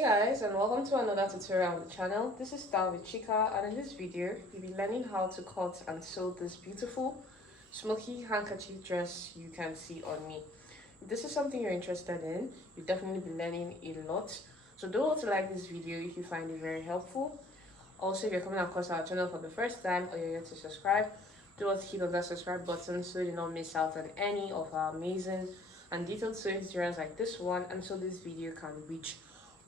Hey guys, and welcome to another tutorial on the channel. This is Style with Chica, and in this video you'll be learning how to cut and sew this beautiful smoky handkerchief dress you can see on me. If this is something you're interested in, you'll definitely be learning a lot. So don't want to like this video if you find it very helpful. Also, if you're coming across our channel for the first time or you're yet to subscribe, do not hit on that subscribe button so you do not miss out on any of our amazing and detailed sewing tutorials like this one, and so this video can reach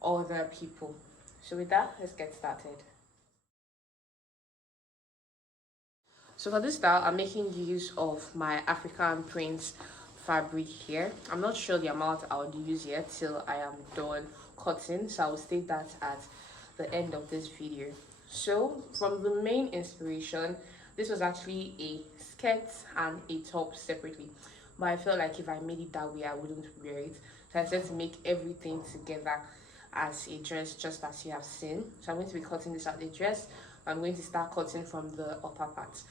other people. So with that, let's get started. So for this style, I'm making use of my African print fabric here. I'm not sure the amount I would use yet till I am done cutting, so I will state that at the end of this video. So from the main inspiration, this was actually a skirt and a top separately, but I felt like if I made it that way I wouldn't wear it, so I decided to make everything together as a dress, just as you have seen. So I'm going to be cutting this as a dress. I'm going to start cutting from the upper part.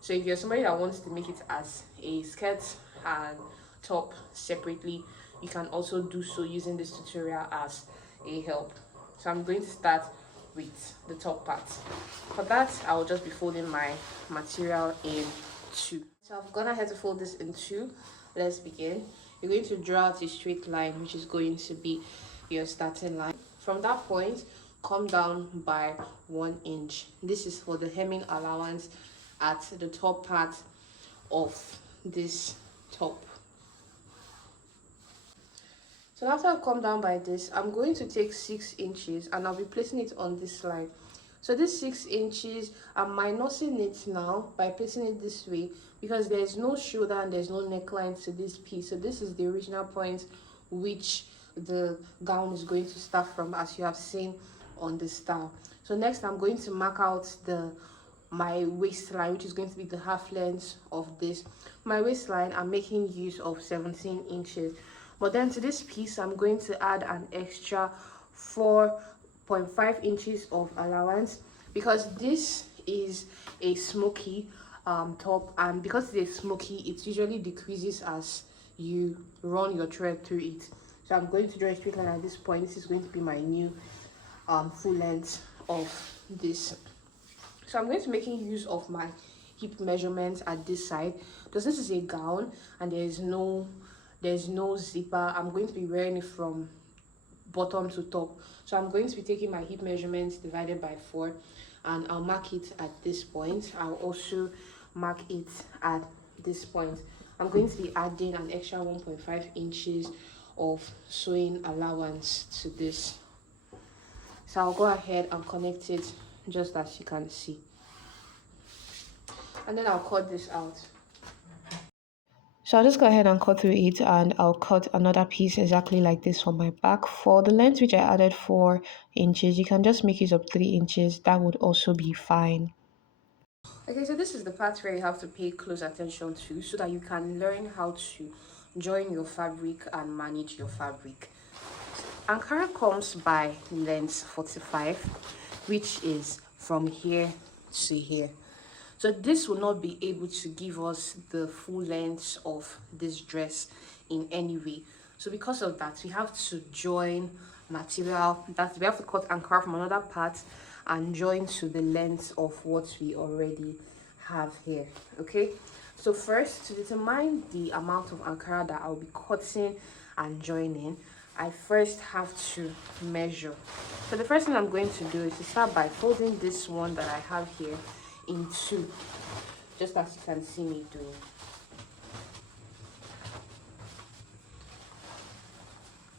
So if you're somebody that wants to make it as a skirt and top separately, you can also do so using this tutorial as a help. So I'm going to start with the top part. For that, I will just be folding my material in two. So I've gone ahead to fold this in two. Let's begin. You're going to draw out a straight line, which is going to be your starting line. From that point, come down by 1 inch. This is for the hemming allowance at the top part of this top. So after I've come down by this, I'm going to take 6 inches and I'll be placing it on this line. So this 6 inches, I'm minusing it now by placing it this way because there is no shoulder and there's no neckline to this piece. So this is the original point which the gown is going to start from, as you have seen on the style. So next I'm going to mark out my waistline, which is going to be the half length of this. My waistline, I'm making use of 17 inches, but then to this piece I'm going to add an extra 4.5 inches of allowance because this is a smoky top, and because it's a smoky, it usually decreases as you run your thread through it. So I'm going to draw a straight line at this point. This is going to be my new full length of this. So I'm going to be making use of my hip measurements at this side because this is a gown and there's no zipper. I'm going to be wearing it from bottom to top. So I'm going to be taking my hip measurements divided by 4 and I'll mark it at this point. I'll also mark it at this point. I'm going to be adding an extra 1.5 inches of sewing allowance to this. So I'll go ahead and connect it just as you can see, and then I'll cut this out. So I'll just go ahead and cut through it, and I'll cut another piece exactly like this for my back. For the length which I added 4 inches, you can just make use of 3 inches. That would also be fine. Okay, so this is the part where you have to pay close attention to so that you can learn how to join your fabric and manage your fabric. Ankara comes by length 45, which is from here to here. So this will not be able to give us the full length of this dress in any way. So because of that, we have to join material, that we have to cut Ankara from another part and join to the length of what we already have here. Okay, so first, to determine the amount of Ankara that I'll be cutting and joining, I first have to measure. So the first thing I'm going to do is to start by folding this one that I have here in two, just as you can see me doing.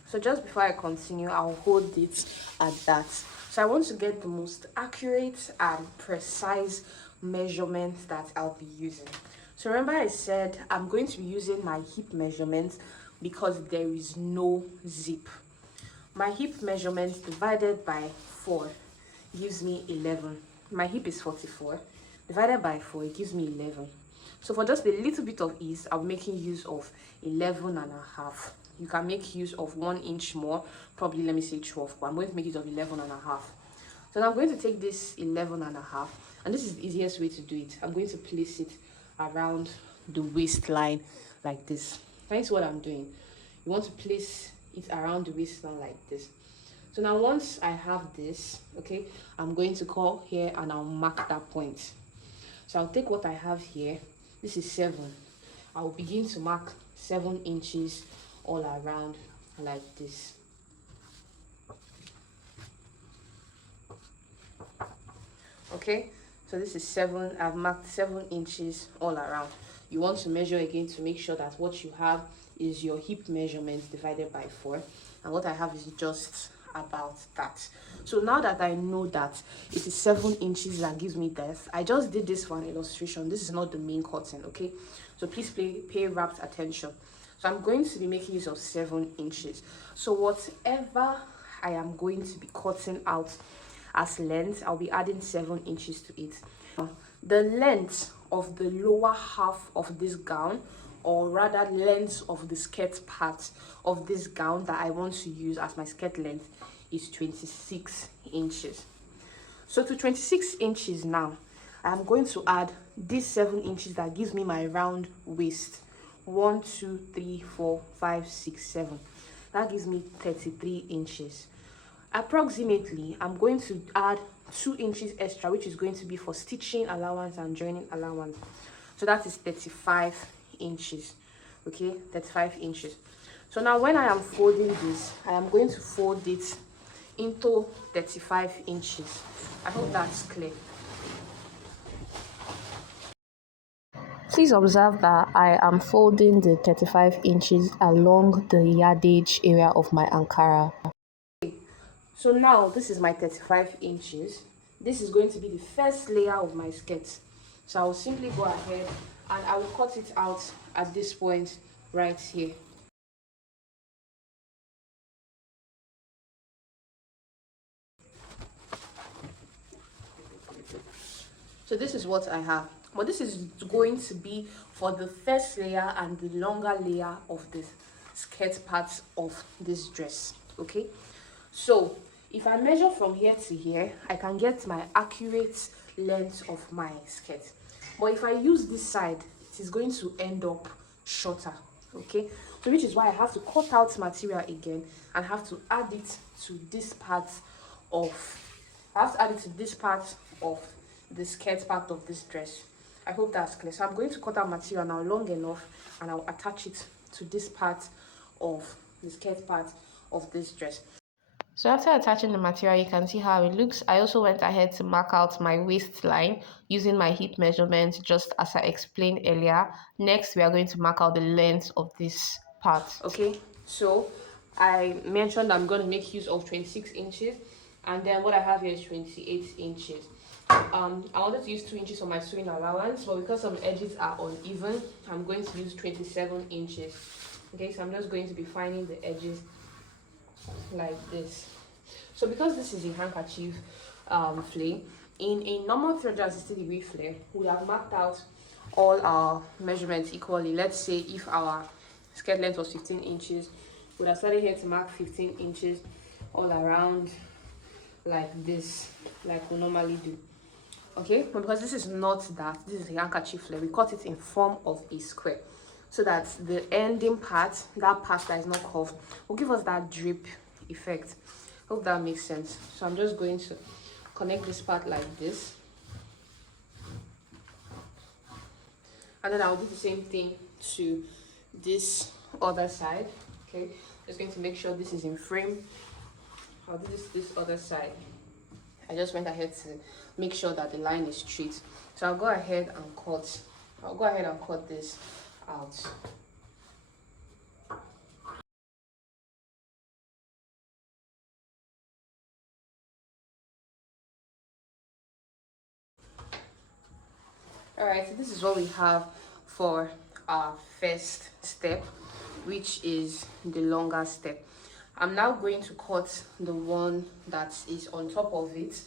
So just before I continue, I'll hold it at that. So I want to get the most accurate and precise measurements that I'll be using. So remember I said I'm going to be using my hip measurements because there is no zip. My hip measurements divided by 4 gives me 11. My hip is 44. Divided by 4, it gives me 11. So for just a little bit of ease, I'm making use of 11.5. You can make use of 1 inch more, probably let me say 12, but I'm going to make use of 11.5. So now I'm going to take this 11.5, and this is the easiest way to do it. I'm going to place it around the waistline like this. That's what I'm doing. You want to place it around the waistline like this. So now once I have this, okay, I'm going to call here and I'll mark that point. So I'll take what I have here. This is 7. I'll begin to mark 7 inches all around like this. Okay, so this is 7. I've marked 7 inches all around. You want to measure again to make sure that what you have is your hip measurement divided by 4, and what I have is just about that. So now that I know that it is 7 inches that gives me this, I just did this for an illustration. This is not the main cutting, okay? So please pay rapt attention. So I'm going to be making use of 7 inches. So whatever I am going to be cutting out as length, I'll be adding 7 inches to it. The length of the lower half of this gown, or rather length of the skirt part of this gown that I want to use as my skirt length, is 26 inches. So to 26 inches now, I'm going to add these 7 inches that gives me my round waist. 1 2 3 4 5 6 7. That gives me 33 inches. Approximately, I'm going to add 2 inches extra, which is going to be for stitching allowance and joining allowance. So that is 35 inches. Okay, 35 inches. So now when I am folding this, I am going to fold it into 35 inches. I hope that's clear. Please observe that I am folding the 35 inches along the yardage area of my Ankara. So now this is my 35 inches. This is going to be the first layer of my skirt. So I'll simply go ahead and I will cut it out at this point right here. So this is what I have. But this is going to be for the first layer and the longer layer of the skirt part of this dress. Okay, so if I measure from here to here, I can get my accurate length of my skirt. But if I use this side, it is going to end up shorter. Okay, so which is why I have to cut out material again and have to add it to this part of the skirt part of this dress. I hope that's clear. So I'm going to cut out material now long enough and I'll attach it to this part of the skirt part of this dress. So after attaching the material, you can see how it looks. I also went ahead to mark out my waistline using my hip measurement, just as I explained earlier. Next, we are going to mark out the length of this part. Okay, so I mentioned I'm going to make use of 26 inches, and then what I have here is 28 inches. I wanted to use 2 inches for my sewing allowance, but because some edges are uneven, I'm going to use 27 inches. Okay, so I'm just going to be finding the edges like this. So because this is a handkerchief flare, in a normal 360-degree flare, we have marked out all our measurements equally. Let's say if our skirt length was 15 inches, we would have started here to mark 15 inches all around like this, like we normally do. Okay, but because this is not that, this is a handkerchief flare, we cut it in form of a square, so that the ending part, that part that is not curved, will give us that drip effect. Hope that makes sense. So I'm just going to connect this part like this, and then I'll do the same thing to this other side. Okay, just going to make sure this is in frame. I'll do this other side. I just went ahead to make sure that the line is straight. So I'll go ahead and cut this out. Alright, so this is what we have for our first step, which is the longer step. I'm now going to cut the one that is on top of it,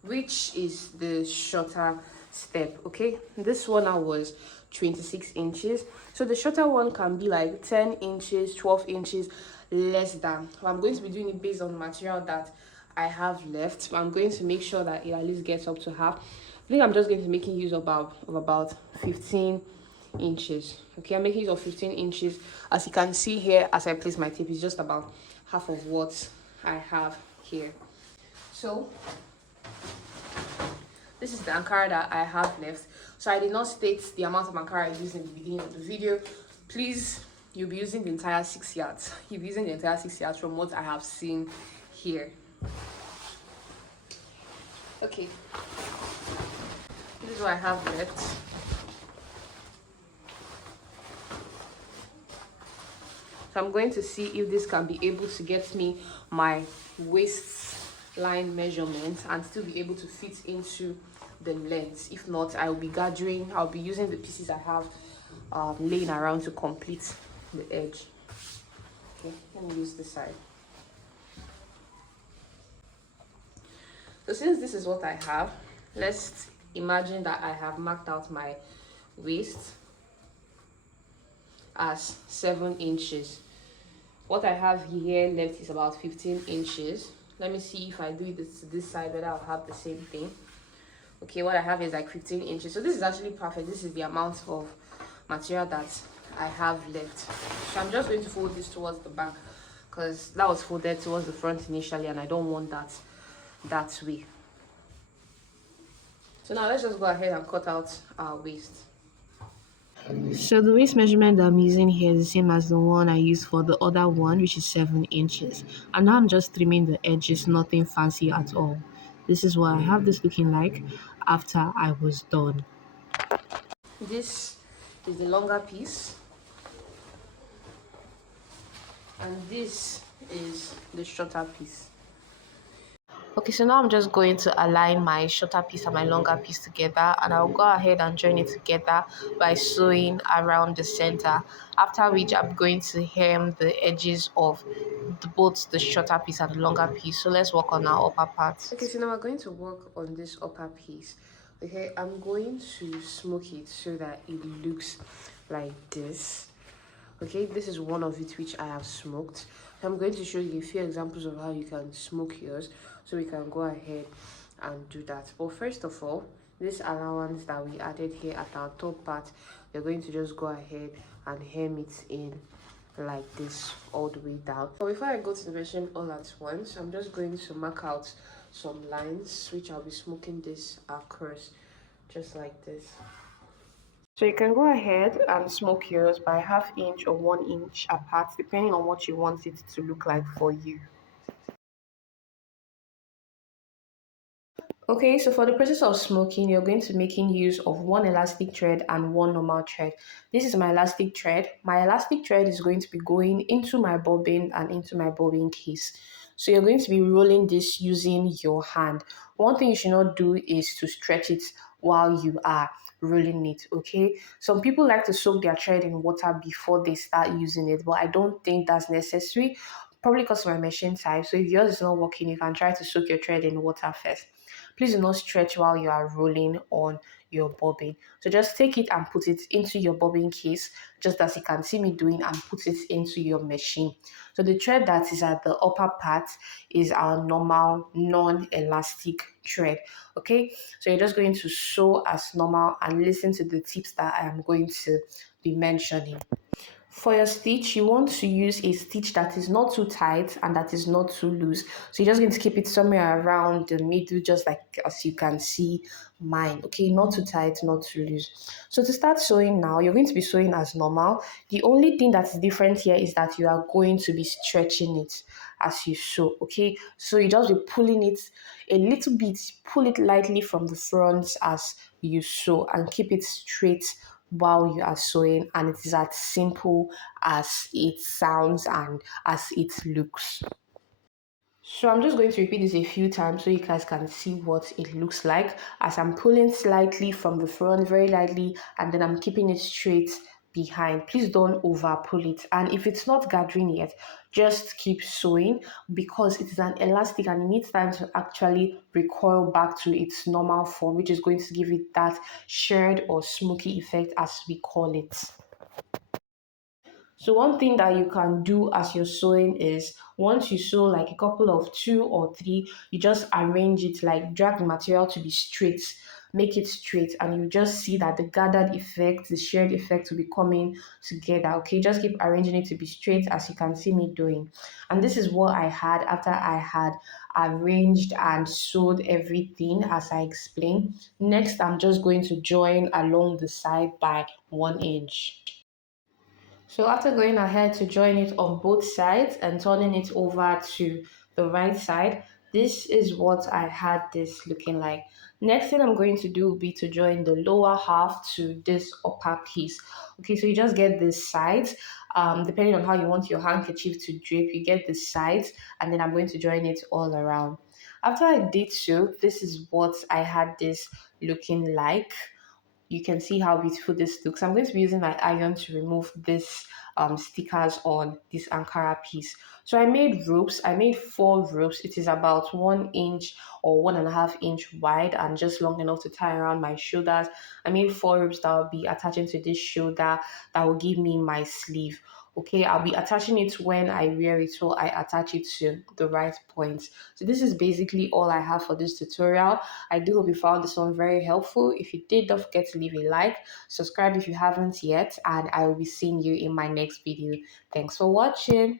which is the shorter step. Okay, this one I was 26 inches, so the shorter one can be like 10 inches, 12 inches less than. I'm going to be doing it based on the material that I have left. I'm going to make sure that it at least gets up to half. I think I'm just going to be making use of about 15 inches. Okay, I'm making use of 15 inches. As you can see here, as I place my tape, it's just about half of what I have. here. So this is the Ankara that I have left. So I did not state the amount of Ankara I used in the beginning of the video. Please, you'll be using the entire 6 yards. You'll be using the entire 6 yards from what I have seen here. Okay, this is what I have left. So I'm going to see if this can be able to get me my waistline measurement and still be able to fit into the length. If not, I'll be using the pieces I have laying around to complete the edge. Okay, let me use this side. So since this is what I have, let's imagine that I have marked out my waist as 7 inches. What I have here left is about 15 inches. Let me see if I do this to this side whether I'll have the same thing. Okay, what I have is like 15 inches. So this is actually perfect. This is the amount of material that I have left. So I'm just going to fold this towards the back because that was folded towards the front initially and I don't want that way. So now let's just go ahead and cut out our waist. So the waist measurement that I'm using here is the same as the one I used for the other one, which is 7 inches. And now I'm just trimming the edges, nothing fancy at all. This is what I have this looking like after I was done. This is the longer piece. And this is the shorter piece. Okay, so now I'm just going to align my shorter piece and my longer piece together, and I'll go ahead and join it together by sewing around the center, after which I'm going to hem the edges of both the shorter piece and the longer piece. So let's work on our upper part. Okay, so now we're going to work on this upper piece. Okay, I'm going to smoke it so that it looks like this. Okay, this is one of it which I have smoked. I'm going to show you a few examples of how you can smoke yours, so we can go ahead and do that. But first of all, this allowance that we added here at our top part, we're going to just go ahead and hem it in like this all the way down. But before I go to the machine all at once, I'm just going to mark out some lines which I'll be smoking this across, just like this. So you can go ahead and smoke yours by 1/2 inch or 1 inch apart, depending on what you want it to look like for you. Okay, so for the process of smoking, you're going to be making use of 1 elastic thread and 1 normal thread. This is my elastic thread. My elastic thread is going to be going into my bobbin and into my bobbin case. So you're going to be rolling this using your hand. One thing you should not do is to stretch it while you are rolling it, okay? Some people like to soak their thread in water before they start using it, but I don't think that's necessary, probably because of my machine type. So if yours is not working, you can try to soak your thread in water first. Please do not stretch while you are rolling on your bobbin. So just take it and put it into your bobbin case, just as you can see me doing, and put it into your machine. So the thread that is at the upper part is our normal non-elastic thread. Okay, so you're just going to sew as normal and listen to the tips that I am going to be mentioning. For your stitch, you want to use a stitch that is not too tight and that is not too loose. So you're just going to keep it somewhere around the middle, just like as you can see mine. Okay, not too tight, not too loose. So to start sewing now, you're going to be sewing as normal. The only thing that is different here is that you are going to be stretching it as you sew. Okay, so you just be pulling it a little bit, pull it lightly from the front as you sew, and keep it straight while you are sewing, and it is as simple as it sounds and as it looks. So I'm just going to repeat this a few times so you guys can see what it looks like, as I'm pulling slightly from the front, very lightly, and then I'm keeping it straight behind. Please don't over pull it, and if it's not gathering yet, just keep sewing, because it is an elastic and it needs time to actually recoil back to its normal form, which is going to give it that shirred or smoky effect, as we call it. So one thing that you can do as you're sewing is, once you sew like a couple of 2 or 3, you just arrange it, like drag the material to be straight make it straight, and you just see that the gathered effect, the shared effect will be coming together. Okay, just keep arranging it to be straight as you can see me doing. And this is what I had after I had arranged and sewed everything as I explained. Next, I'm just going to join along the side by 1 inch. So after going ahead to join it on both sides and turning it over to the right side, this is what I had this looking like. Next thing I'm going to do will be to join the lower half to this upper piece. Okay, so you just get the sides. Depending on how you want your handkerchief to drape, you get the sides, and then I'm going to join it all around. After I did so, this is what I had this looking like. You can see how beautiful this looks. I'm going to be using my iron to remove this stickers on this Ankara piece. So I made ropes. I made 4 ropes. It is about 1 inch or 1.5 inch wide and just long enough to tie around my shoulders. I made 4 ropes that will be attaching to this shoulder that will give me my sleeve. Okay, I'll be attaching it when I wear it, so I attach it to the right point. So this is basically all I have for this tutorial. I do hope you found this one very helpful. If you did, don't forget to leave a like, subscribe if you haven't yet, and I will be seeing you in my next video. Thanks for watching.